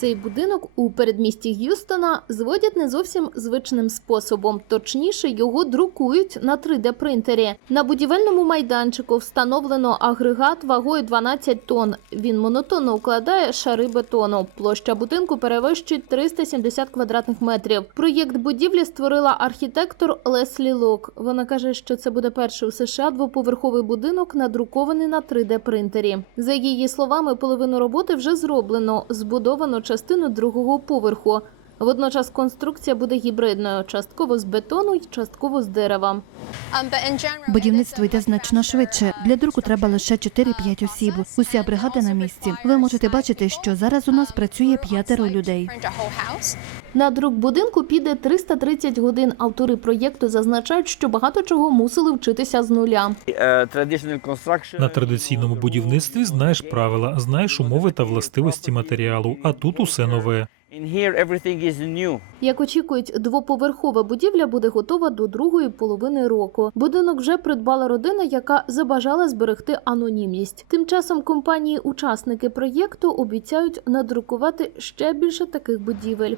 Цей будинок у передмісті Г'юстона зводять не зовсім звичним способом. Точніше, його друкують на 3D-принтері. На будівельному майданчику встановлено агрегат вагою 12 тонн. Він монотонно укладає шари бетону. Площа будинку перевищить 370 квадратних метрів. Проєкт будівлі створила архітектор Леслі Лок. Вона каже, що це буде перший у США двоповерховий будинок, надрукований на 3D-принтері. За її словами, половину роботи вже зроблено. Збудовано частину другого поверху. Водночас конструкція буде гібридною, частково з бетону й частково з дерева. Будівництво йде значно швидше. Для друку треба лише 4-5 осіб. Уся бригада на місці. Ви можете бачити, що зараз у нас працює п'ятеро людей. На друк будинку піде 330 годин. Автори проєкту зазначають, що багато чого мусили вчитися з нуля. На традиційному будівництві знаєш правила, знаєш умови та властивості матеріалу, а тут усе нове. Як очікують, двоповерхова будівля буде готова до другої половини року. Будинок вже придбала родина, яка забажала зберегти анонімність. Тим часом компанії-учасники проєкту обіцяють надрукувати ще більше таких будівель.